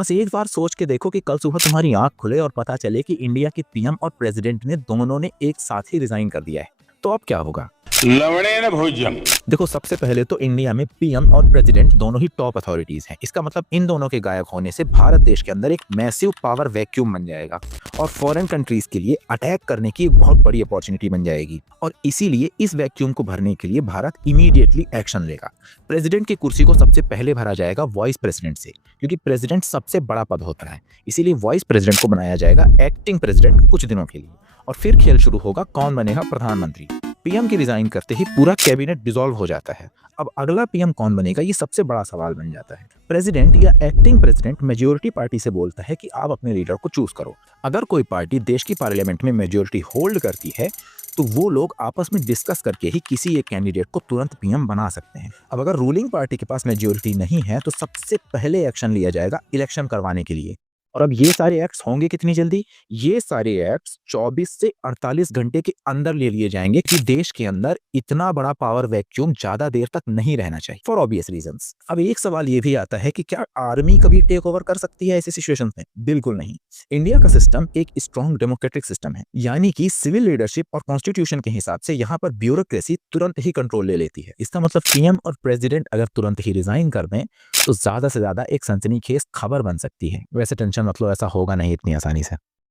बस एक बार सोच के देखो कि कल सुबह तुम्हारी आंख खुले और पता चले कि इंडिया के पीएम और प्रेसिडेंट ने दोनों ने एक साथ ही रिजाइन कर दिया है, तो अब क्या होगा? लवणेन भोज्यम। देखो, सबसे पहले तो इंडिया में पीएम और प्रेसिडेंट दोनों ही टॉप अथॉरिटीज हैं। इसका मतलब इन दोनों के गायब होने से भारत देश के अंदर एक मैसिव पावर वैक्यूम बन जाएगा और फॉरेन कंट्रीज के लिए अटैक करने की एक बहुत बड़ी अपॉर्चुनिटी बन जाएगी। और इसीलिए इस वैक्यूम को भरने के लिए भारत इमीडिएटली एक्शन लेगा। प्रेसिडेंट की कुर्सी को सबसे पहले भरा जाएगा वाइस प्रेसिडेंट से, क्योंकि प्रेसिडेंट सबसे बड़ा पद होता है। इसीलिए वाइस प्रेसिडेंट को बनाया जाएगा एक्टिंग प्रेसिडेंट कुछ दिनों के लिए, और फिर खेल शुरू होगा, कौन बनेगा प्रधानमंत्री। पीएम की रिजाइन करते ही पूरा कैबिनेट डिसॉल्व हो जाता है। अब अगला पीएम कौन बनेगा, ये सबसे बड़ा सवाल बन जाता है। प्रेसिडेंट या एक्टिंग प्रेसिडेंट मेजोरिटी पार्टी से बोलता है कि आप अपने लीडर को चूज करो। अगर कोई पार्टी देश की पार्लियामेंट में मेजोरिटी होल्ड करती है तो वो लोग आपस में डिस्कस करके ही किसी एक कैंडिडेट को तुरंत पीएम बना सकते हैं। अब अगर रूलिंग पार्टी के पास मेजोरिटी नहीं है तो सबसे पहले एक्शन लिया जाएगा इलेक्शन करवाने के लिए। और अब ये सारे एक्ट्स होंगे कितनी जल्दी? ये सारे एक्ट्स 24 से 48 घंटे के अंदर ले लिए जाएंगे कि देश के अंदर इतना बड़ा पावर वैक्यूम ज्यादा देर तक नहीं रहना चाहिए, फॉर ऑब्वियस रीजंस। अब एक सवाल ये भी आता है कि क्या आर्मी कभी टेक ओवर कर सकती है ऐसी सिचुएशन में? बिल्कुल नहीं। इंडिया का सिस्टम एक स्ट्रॉन्ग डेमोक्रेटिक सिस्टम है, यानी कि सिविल लीडरशिप और कॉन्स्टिट्यूशन के हिसाब से यहाँ पर ब्यूरोक्रेसी तुरंत ही कंट्रोल ले लेती है। इसका मतलब पीएम और प्रेसिडेंट अगर तुरंत ही रिजाइन कर दें तो ज्यादा से ज्यादा एक सनसनीखेज खबर बन सकती है। वैसे टेंशन मतलब ऐसा होगा नहीं इतनी आसानी से।